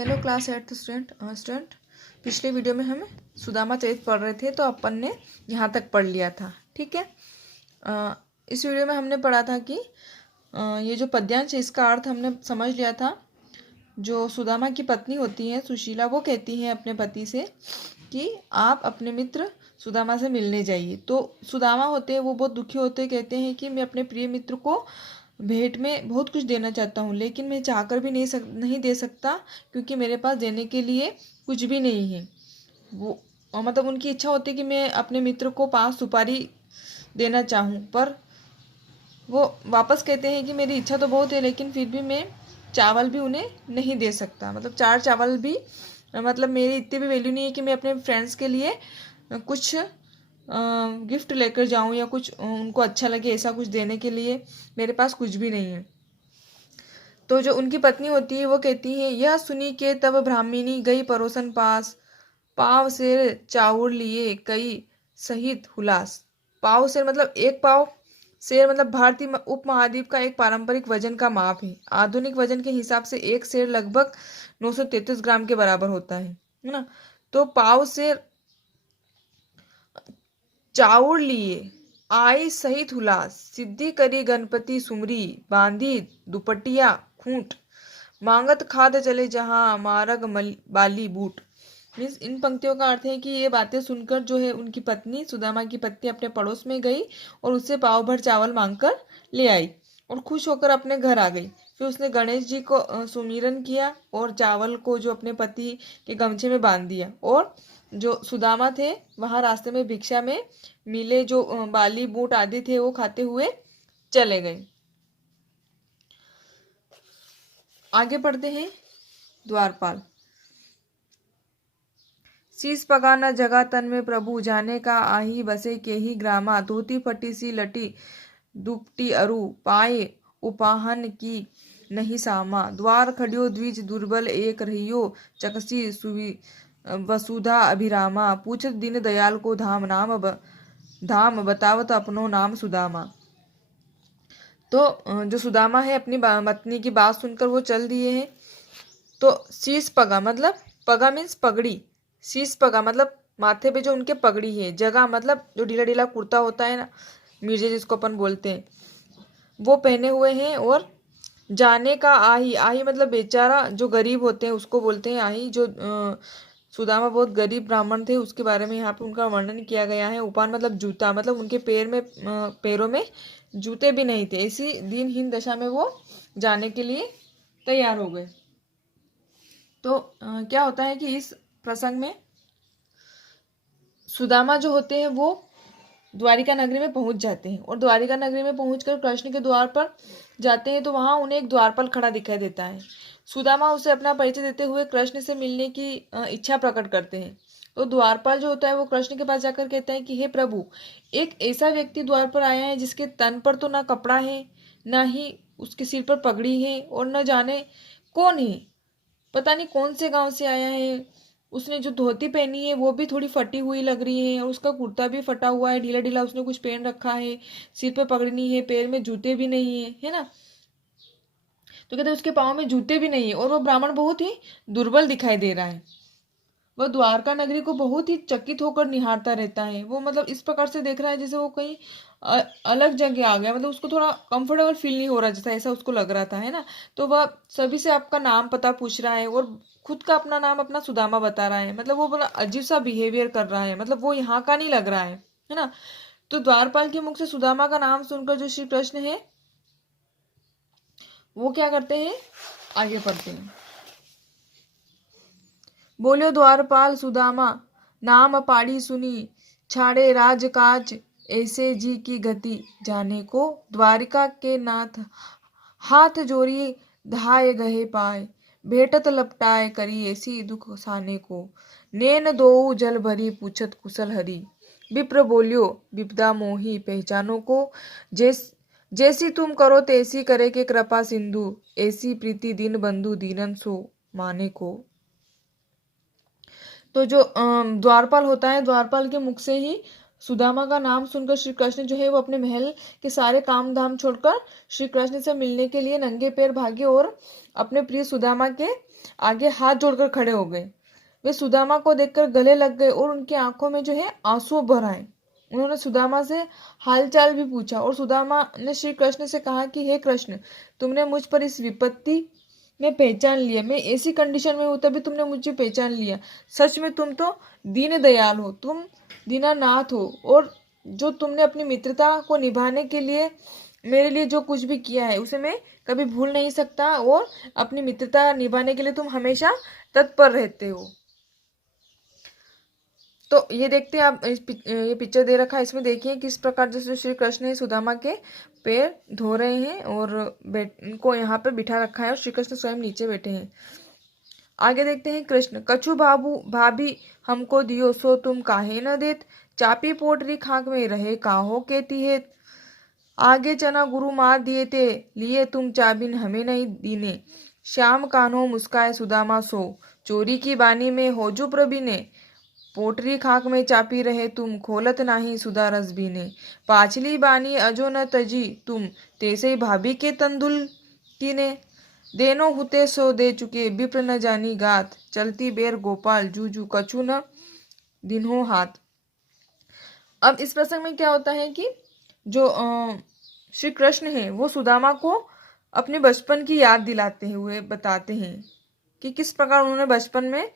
Hello class 8th student. पिछले video में हम सुदामा चरित्र पढ़ रहे थे, तो अपन ने यहाँ तक पढ़ लिया था। ठीक है। इस वीडियो में हमने पढ़ा था कि ये जो पद्यांश है इसका अर्थ हमने समझ लिया था। जो सुदामा की पत्नी होती है सुशीला, वो कहती है अपने पति से कि आप अपने मित्र सुदामा से मिलने जाइए। तो सुदामा होते हैं वो बहुत दुखी होते हैं, कहते हैं कि मैं अपने प्रिय मित्र को भेंट में बहुत कुछ देना चाहता हूँ, लेकिन मैं चाहकर भी नहीं दे सकता, क्योंकि मेरे पास देने के लिए कुछ भी नहीं है। वो मतलब उनकी इच्छा होती है कि मैं अपने मित्र को 5 सुपारी देना चाहूँ, पर वो वापस कहते हैं कि मेरी इच्छा तो बहुत है, लेकिन फिर भी मैं चावल भी उन्हें नहीं दे सकता। मतलब 4 चावल भी, मतलब मेरी इतनी भी वैल्यू नहीं है कि मैं अपने फ्रेंड्स के लिए कुछ गिफ्ट लेकर जाऊं या कुछ उनको अच्छा लगे ऐसा कुछ देने के लिए मेरे पास कुछ भी नहीं है। तो जो उनकी पत्नी होती है वो कहती है, यह सुनी के तब ब्राह्मणी गई परोसन पास, पाव से चाउर लिए कई सहित हुलास। पाव से मतलब एक पाव शेर मतलब भारतीय उपमहाद्वीप का एक पारंपरिक वजन का माप है। आधुनिक वजन के हिसाब से एक शेर लगभग 933 ग्राम के बराबर होता है ना। तो पाव शेर चाउर लिए आई सहित हुलास, सिद्धि करी गणपति सुमरी, बांधी दुपटिया खूंट, मांगत खाद चले जहां मारग बाली बूट। मीन्स इन पंक्तियों का अर्थ है कि ये बातें सुनकर जो है उनकी पत्नी सुदामा की पत्नी अपने पड़ोस में गई और उससे पाव भर चावल मांगकर ले आई और खुश होकर अपने घर आ गई। फिर उसने गणेश जी को सुमिरन किया और चावल को जो अपने पति के गमछे में बांध दिया। और जो सुदामा थे वहां रास्ते में भिक्षा में मिले जो बाली बूट आदि थे वो खाते हुए चले गए। आगे पढ़ते हैं। द्वारपाल। शीस पगा न जगा तन में प्रभु, जाने का आही बसे के ही ग्रामा, धोती फटी सी लटी दुपटी अरु, पाए उपाहन की नहीं सामा, द्वार खड़ियो द्विज दुर्बल एक रहियो, चकसी सुवि वसुधा अभिरामा, पूछत दीन दयाल को धाम धाम बतावत अपनो नाम सुदामा। तो जो सुदामा है अपनी पत्नी की बात सुनकर वो चल दिए हैं। तो शीश पगा मतलब पगा मीन्स पगड़ी, शीश पगा मतलब माथे पे जो उनके पगड़ी है, जगह मतलब जो ढीला ढीला कुर्ता होता है ना, मिर्जे जिसको अपन बोलते हैं, वो पहने हुए हैं। और जाने का आही, आही मतलब बेचारा जो गरीब होते हैं उसको बोलते हैं आही। जो सुदामा बहुत गरीब ब्राह्मण थे उसके बारे में यहाँ पे उनका वर्णन किया गया है। उपान मतलब जूता, मतलब उनके पैरों में जूते भी नहीं थे। इसी दिनहीन दशा में वो जाने के लिए तैयार हो गए। तो क्या होता है कि इस प्रसंग में सुदामा जो होते हैं वो द्वारिका नगरी में पहुंच जाते हैं और द्वारिका नगरी में पहुंचकर कृष्ण के द्वार पर जाते हैं। तो वहां उन्हें एक द्वारपाल खड़ा दिखाई देता है। सुदामा उसे अपना परिचय देते हुए कृष्ण से मिलने की इच्छा प्रकट करते हैं। तो द्वारपाल जो होता है वो कृष्ण के पास जाकर कहता है कि हे प्रभु, एक ऐसा व्यक्ति द्वार पर आया है जिसके तन पर तो ना कपड़ा है, ना ही उसके सिर पर पगड़ी है, और न जाने कौन है, पता नहीं कौन से गांव से आया है। उसने जो धोती पहनी है वो भी थोड़ी फटी हुई लग रही है, और उसका कुर्ता भी फटा हुआ है, ढीला ढीला उसने कुछ पहन रखा है, सिर पे पगड़ी नहीं है, पैर में जूते भी नहीं है ना। तो कहते हैं उसके पाँव में जूते भी नहीं है और वो ब्राह्मण बहुत ही दुर्बल दिखाई दे रहा है। वह द्वारका नगरी को बहुत ही चकित होकर निहारता रहता है। वो मतलब इस प्रकार से देख रहा है जैसे वो कहीं अलग जगह आ गया, मतलब उसको थोड़ा कंफर्टेबल फील नहीं हो रहा जैसा, ऐसा उसको लग रहा था, है ना। तो वह सभी से आपका नाम पता पूछ रहा है और खुद का अपना नाम अपना सुदामा बता रहा है। मतलब वो बड़ा अजीब सा बिहेवियर कर रहा है, मतलब वो यहाँ का नहीं लग रहा है ना। तो द्वारपाल के मुख से सुदामा का नाम सुनकर जो श्री कृष्ण है वो क्या करते हैं, आगे पढ़ते हैं। बोलो द्वारपाल सुदामा, नाम पाड़ी सुनी, छाड़े राजकाज ऐसे जी की गति, जाने को द्वारिका के नाथ हाथ जोड़ी धाय गहे पाए, भेटत लपटाए करी ऐसी दुख साने को, नैन दो जल भरी पूछत कुशल हरी, विप्र बोलियो विपदा मोही पहचानो को, जैसी तुम करो तैसी करे के कृपा सिंधु, ऐसी प्रीति दीन बंधु दीनन सो माने को। तो जो द्वारपाल होता है, द्वारपाल के मुख से ही सुदामा का नाम सुनकर श्री कृष्ण जो है वो अपने महल के सारे काम धाम छोड़कर श्री कृष्ण से मिलने के लिए नंगे पैर भागे और अपने प्रिय सुदामा के आगे हाथ जोड़कर खड़े हो गए। वे सुदामा को देखकर गले लग गए और उनकी आंखों में जो है आंसू भर आए। उन्होंने सुदामा से हालचाल भी पूछा और सुदामा ने श्री कृष्ण से कहा कि हे कृष्ण, तुमने मुझ पर इस विपत्ति में पहचान लिया। मैं ऐसी कंडीशन में हूं तभी तुमने मुझे पहचान लिया। सच में तुम तो दीन दयाल हो, तुम दीनानाथ हो, और जो तुमने अपनी मित्रता को निभाने के लिए मेरे लिए जो कुछ भी किया है उसे मैं कभी भूल नहीं सकता, और अपनी मित्रता निभाने के लिए तुम हमेशा तत्पर रहते हो। तो ये देखते हैं आप, ये पिक्चर दे रखा है, इसमें देखिए किस प्रकार जैसे श्री कृष्ण है सुदामा के पैर धो रहे हैं और इनको यहाँ पे बिठा रखा है और श्री कृष्ण स्वयं नीचे बैठे हैं। आगे देखते हैं कृष्ण, कछु बाबू भाभी हमको दियो सो तुम काहे न देत, चापी पोटरी खाक में रहे काहो कहती है। आगे चना गुरु मार दिए थे, लिए तुम चाबिन हमें नहीं दीने, श्याम कान्हो मुस्काए सुदामा सो, चोरी की बानी में होजू प्रबीने, पोटरी खाक में चापी रहे तुम, खोलत नाही सुधा रस बीने, पाछली बानी अजो न तजी तुम, तेसे भाभी के तंदुल कीने, देनो हुते सो दे चुके विप्र न जानी गात, चलती बेर गोपाल जूजू कछु न दिन्हो हाथ। अब इस प्रसंग में क्या होता है कि जो श्री कृष्ण है वो सुदामा को अपने बचपन की याद दिलाते हुए बताते हैं कि किस प्रकार उन्होंने बचपन में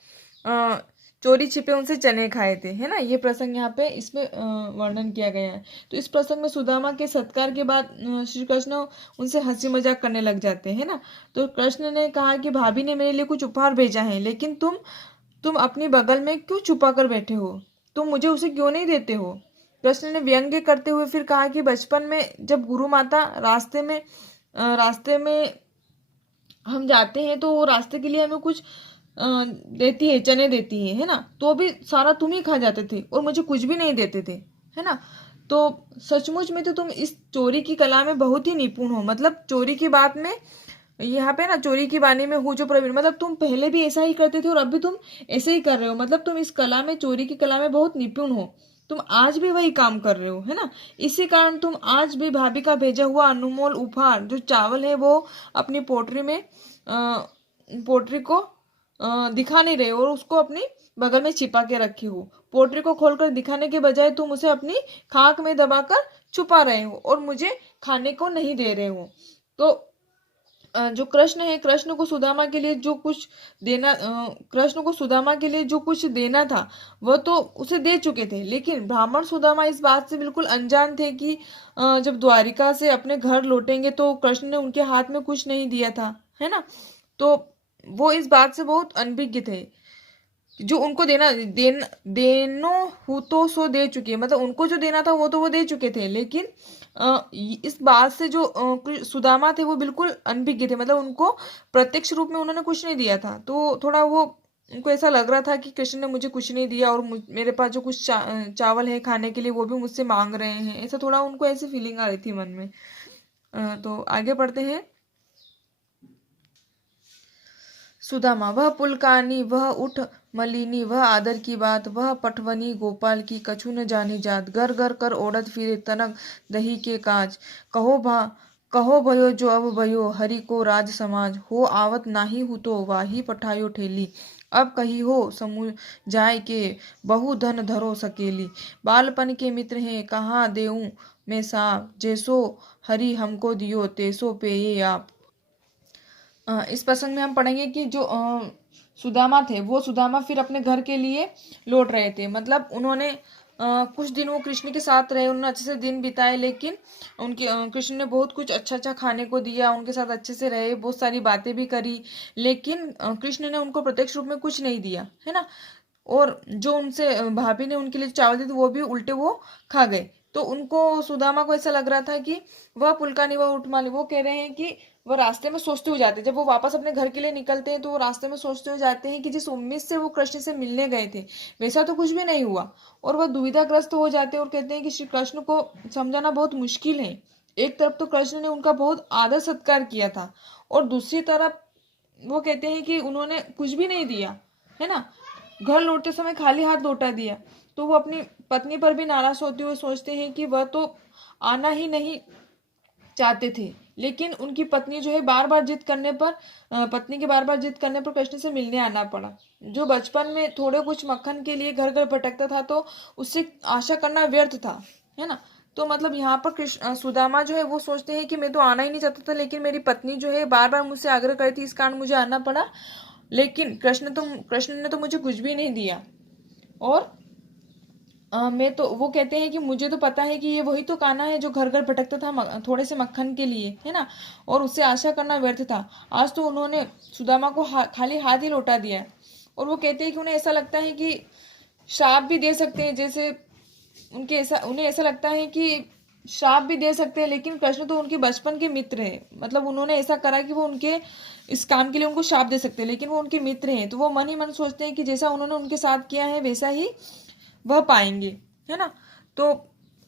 चोरी छिपे उनसे चने खाए थे, है ना। ये प्रसंग यहाँ पे इसमें वर्णन किया गया है। तो इस प्रसंग में सुदामा के सत्कार के बाद श्री कृष्ण उनसे हंसी मजाक करने लग जाते हैं ना। तो कृष्ण ने कहा कि भाभी ने मेरे लिए कुछ उपहार भेजा है, लेकिन तुम अपनी बगल में क्यों छुपा कर बैठे हो, तुम मुझे उसे क्यों नहीं देते हो। कृष्ण ने व्यंग्य करते हुए फिर कहा कि बचपन में जब गुरु माता रास्ते में हम जाते हैं तो वो रास्ते के लिए हमें कुछ देती है, चने देती है ना, तो भी सारा तुम ही खा जाते थे और मुझे कुछ भी नहीं देते थे, है ना। तो सचमुच में तो तुम इस चोरी की कला में बहुत ही निपुण हो, मतलब चोरी की बात में यहाँ पे ना, चोरी की बानी में हूँ जो प्रवीण, मतलब तुम पहले भी ऐसा ही करते थे और अब भी तुम ऐसे ही कर रहे हो, मतलब तुम इस कला में, चोरी की कला में बहुत निपुण हो, तुम आज भी वही काम कर रहे हो, है ना। इसी कारण तुम आज भी भाभी का भेजा हुआ अनमोल उपहार जो चावल है वो अपनी पोटरी में पोटरी को दिखा नहीं रहे हो और उसको अपनी बगल में छिपा के रखे हो। पोटरी को खोलकर दिखाने के बजाय तुम उसे अपनी खाक में दबाकर छुपा रहे हो और मुझे खाने को नहीं दे रहे हो। तो जो कृष्ण है, कृष्ण को सुदामा के लिए जो कुछ देना था वह तो उसे दे चुके थे, लेकिन ब्राह्मण सुदामा इस बात से बिल्कुल अनजान थे कि जब द्वारिका से अपने घर लौटेंगे तो कृष्ण ने उनके हाथ में कुछ नहीं दिया था, है ना। तो वो इस बात से बहुत अनभिज्ञ थे। जो उनको देनो हु तो सो दे चुके, मतलब उनको जो देना था वो तो वो दे चुके थे, लेकिन इस बात से जो सुदामा थे वो बिल्कुल अनभिज्ञ थे, मतलब उनको प्रत्यक्ष रूप में उन्होंने कुछ नहीं दिया था। तो थोड़ा वो उनको ऐसा लग रहा था कि कृष्ण ने मुझे कुछ नहीं दिया और मेरे पास जो कुछ चावल है खाने के लिए वो भी मुझसे मांग रहे हैं, ऐसा थोड़ा उनको ऐसी फीलिंग आ रही थी मन में। तो आगे पढ़ते हैं। सुदामा, वह पुलकानी, वह उठ मलिनी, वह आदर की बात, वह पटवनी गोपाल की कछु न जानी जात, घर घर कर ओढ़त फिरे तनक दही के काज, कहो भयो जो अब भयो हरि को राज समाज, हो आवत नाही हु तो वाही पठायो ठेली, अब कही हो समूह जाय के बहु धन धरो सकेली, बालपन के मित्र हैं कहाँ देऊं मैं साथ, जैसो हरि हमको दियो तैसो पेये आप। इस प्रसंग में हम पढ़ेंगे कि जो सुदामा थे वो सुदामा फिर अपने घर के लिए लौट रहे थे, मतलब उन्होंने कुछ दिन वो कृष्ण के साथ रहे, उन्होंने अच्छे से दिन बिताए, लेकिन उनके कृष्ण ने बहुत कुछ अच्छा अच्छा खाने को दिया, उनके साथ अच्छे से रहे, बहुत सारी बातें भी करी, लेकिन कृष्ण ने उनको प्रत्यक्ष रूप में कुछ नहीं दिया, है ना। और जो उनसे भाभी ने उनके लिए चावल दी थी वो भी उल्टे वो खा गए। तो उनको, सुदामा को ऐसा लग रहा था कि वह पुलकानी, वह उठमाली, वो कह रहे हैं कि वो रास्ते में सोचते हो जाते हैं, जब वो वापस अपने घर के लिए निकलते हैं तो वो रास्ते में सोचते हो जाते हैं कि जिस उम्मीद से वो कृष्ण से मिलने गए थे वैसा तो कुछ भी नहीं हुआ, और वह दुविधाग्रस्त हो जाते हैं और कहते हैं कि श्री कृष्ण को समझाना बहुत मुश्किल है। एक तरफ तो कृष्ण ने उनका बहुत आदर सत्कार किया था और दूसरी तरफ वो कहते हैं कि उन्होंने कुछ भी नहीं दिया, है ना, घर लौटते समय खाली हाथ लौटा दिया। तो वो अपनी पत्नी पर भी नाराज होते हुए सोचते हैं कि वह तो आना ही नहीं चाहते थे, लेकिन उनकी पत्नी जो है बार बार जिद करने पर पत्नी के बार बार जिद करने पर कृष्ण से मिलने आना पड़ा। जो बचपन में थोड़े कुछ मक्खन के लिए घर घर भटकता था तो उससे आशा करना व्यर्थ था, है ना। तो मतलब यहाँ पर कृष्ण सुदामा जो है वो सोचते हैं कि मैं तो आना ही नहीं चाहता था, लेकिन मेरी पत्नी जो है बार बार मुझसे आग्रह करी थी, इस कारण मुझे आना पड़ा। लेकिन कृष्ण ने तो मुझे कुछ भी नहीं दिया। और मैं तो वो कहते हैं कि मुझे तो पता है कि ये वही तो कान्हा है जो घर घर भटकता था थोड़े से मक्खन के लिए, है ना, और उससे आशा करना व्यर्थ था। आज तो उन्होंने सुदामा को खाली हाथ ही लौटा दिया है। और वो कहते हैं कि उन्हें ऐसा लगता है कि श्राप भी दे सकते हैं, जैसे उन्हें ऐसा लगता है कि श्राप भी दे सकते हैं, लेकिन कृष्ण तो उनके बचपन के मित्र हैं। मतलब उन्होंने ऐसा करा कि वो उनके इस काम के लिए उनको श्राप दे सकते हैं, लेकिन वो उनके मित्र हैं, तो वो मन ही मन सोचते हैं कि जैसा उन्होंने उनके साथ किया है वैसा ही वह पाएंगे, है ना। तो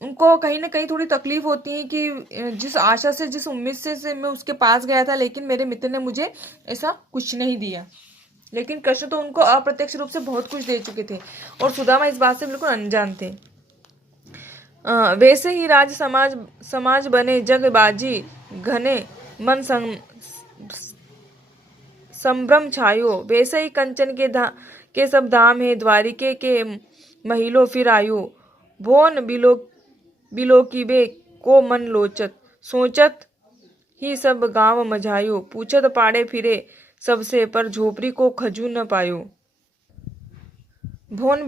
उनको कहीं ना कहीं थोड़ी तकलीफ होती है कि जिस आशा से, जिस उम्मीद से मैं उसके पास गया था, लेकिन मेरे मित्र ने मुझे ऐसा कुछ नहीं दिया। लेकिन कृष्ण तो उनको अप्रत्यक्ष रूप से बहुत कुछ दे चुके थे और सुदामा इस बात से बिल्कुल अनजान थे। वैसे ही राज समाज समाज बने जगबाजी घने मन संभ्रम छायो, वैसे ही कंचन के सब धाम है द्वारिके के महिलो फिर आयो। भोन बिलोकीबे को मन लोचत, सोचत ही सब गांव मझायो। पूछत पाड़े फिरे सबसे पर झोपड़ी को खजू न पायो। भोन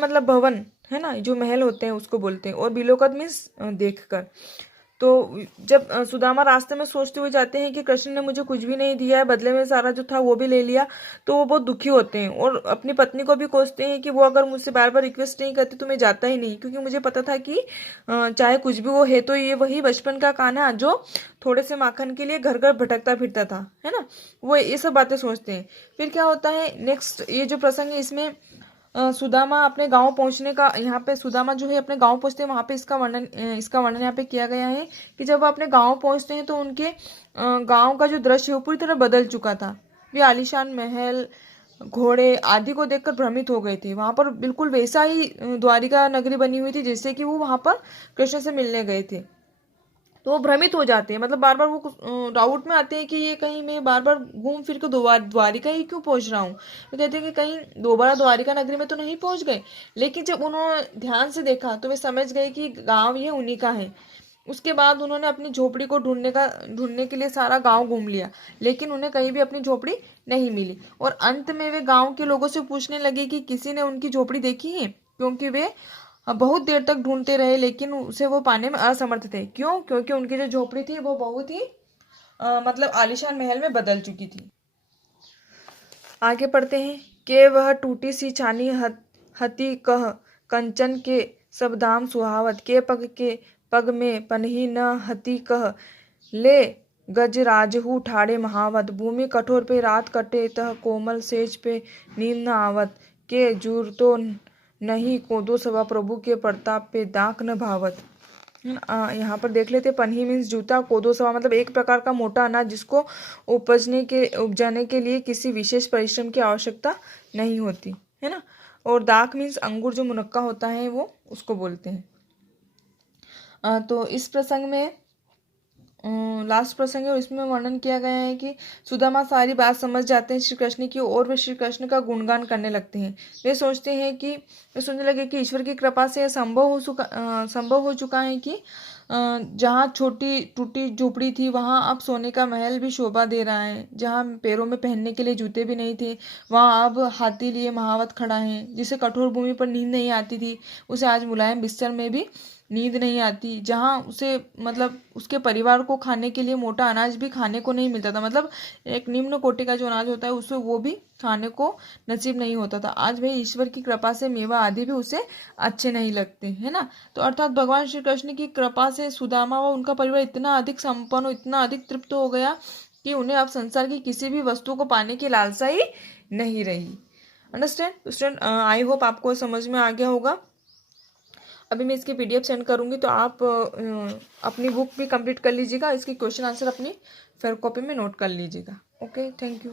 मतलब भवन, है ना, जो महल होते हैं उसको बोलते हैं, और बिलोकत मीन्स देखकर। तो जब सुदामा रास्ते में सोचते हुए जाते हैं कि कृष्ण ने मुझे कुछ भी नहीं दिया है, बदले में सारा जो था वो भी ले लिया, तो वो बहुत दुखी होते हैं और अपनी पत्नी को भी कोसते हैं कि वो अगर मुझसे बार बार रिक्वेस्ट नहीं करती तो मैं जाता ही नहीं, क्योंकि मुझे पता था कि चाहे कुछ भी वो है तो ये वही बचपन का कान्हा जो थोड़े से माखन के लिए घर घर भटकता फिरता था, है ना। वो ये सब बातें सोचते हैं। फिर क्या होता है नेक्स्ट, ये जो प्रसंग है इसमें सुदामा अपने गांव पहुंचने का, यहाँ पे सुदामा जो है अपने गांव पहुंचते हैं, वहां पे इसका वर्णन यहाँ पे किया गया है कि जब वो अपने गांव पहुंचते हैं तो उनके गांव का जो दृश्य है वो पूरी तरह बदल चुका था। वे आलीशान महल घोड़े आदि को देखकर भ्रमित हो गए थे। वहां पर बिल्कुल वैसा ही द्वारिका नगरी बनी हुई थी जैसे कि वो वहां पर कृष्ण से मिलने गए थे। तो वो भ्रमित हो जाते हैं, मतलब बार बार वो डाउट में आते हैं कि ये कहीं मैं बार बार घूम फिर के द्वारिका ही क्यों पहुंच रहा हूँ। तो कहते हैं कि कहीं दोबारा द्वारिका नगरी में तो नहीं पहुंच गए। लेकिन जब उन्होंने ध्यान से देखा तो वे समझ गए कि गांव ये उन्हीं का है। उसके बाद उन्होंने अपनी झोपड़ी को ढूंढने के लिए सारा गांव घूम लिया, लेकिन उन्हें कहीं भी अपनी झोपड़ी नहीं मिली। और अंत में वे गांव के लोगों से पूछने लगे कि किसी ने उनकी झोपड़ी देखी है, क्योंकि वे बहुत देर तक ढूंढते रहे लेकिन उसे वो पाने में असमर्थ थे। क्यों? क्योंकि उनकी जो झोपड़ी थी वो बहुत ही मतलब आलीशान महल में बदल चुकी थी। आगे पढ़ते हैं कि वह टूटी सी छानी हती कह कंचन के सब दाम सुहावत, के पग में पनही न हती कह ले गजराजहू ठाड़े महावत। भूमि कठोर पे रात कटे तह कोमल सेज पे नींद न आवत, के जूर तो नहीं कोदो सवा प्रभु के प्रताप पे दाख न भावत। यहाँ पर देख लेते, पन्ही मीन्स जूता, कोदो सवा मतलब एक प्रकार का मोटा अनाज जिसको उपजाने के लिए किसी विशेष परिश्रम की आवश्यकता नहीं होती, है ना। और दाख मीन्स अंगूर जो मुनक्का होता है वो उसको बोलते हैं। तो इस प्रसंग में लास्ट प्रसंग है और इसमें वर्णन किया गया है कि सुदामा सारी बात समझ जाते हैं श्री कृष्ण की और वे श्री कृष्ण का गुणगान करने लगते हैं। वे सोचने लगे कि ईश्वर की कृपा से यह संभव हो चुका है कि जहाँ छोटी टूटी झोपड़ी थी वहाँ अब सोने का महल भी शोभा दे रहा है। जहाँ पैरों में पहनने के लिए जूते भी नहीं थे वहाँ अब हाथी लिए महावत खड़ा है। जिसे कठोर भूमि पर नींद नहीं आती थी उसे आज मुलायम बिस्तर में भी नींद नहीं आती। जहाँ उसे मतलब उसके परिवार को खाने के लिए मोटा अनाज भी खाने को नहीं मिलता था, मतलब एक निम्न कोटि का जो अनाज होता है उसे वो भी खाने को नसीब नहीं होता था। आज भाई ईश्वर की कृपा से मेवा आदि भी उसे अच्छे नहीं लगते, है ना। तो अर्थात भगवान श्री कृष्ण की कृपा से सुदामा व उनका परिवार इतना अधिक संपन्न हो, इतना अधिक तृप्त हो गया कि उन्हें अब संसार की किसी भी वस्तु को पाने की लालसा ही नहीं रही। Understand student? आई होप आपको समझ में आ गया होगा। अभी मैं इसकी PDF सेंड करूँगी तो आप अपनी बुक भी कंप्लीट कर लीजिएगा, इसकी क्वेश्चन आंसर अपनी फेयर कॉपी में नोट कर लीजिएगा। Okay, thank you.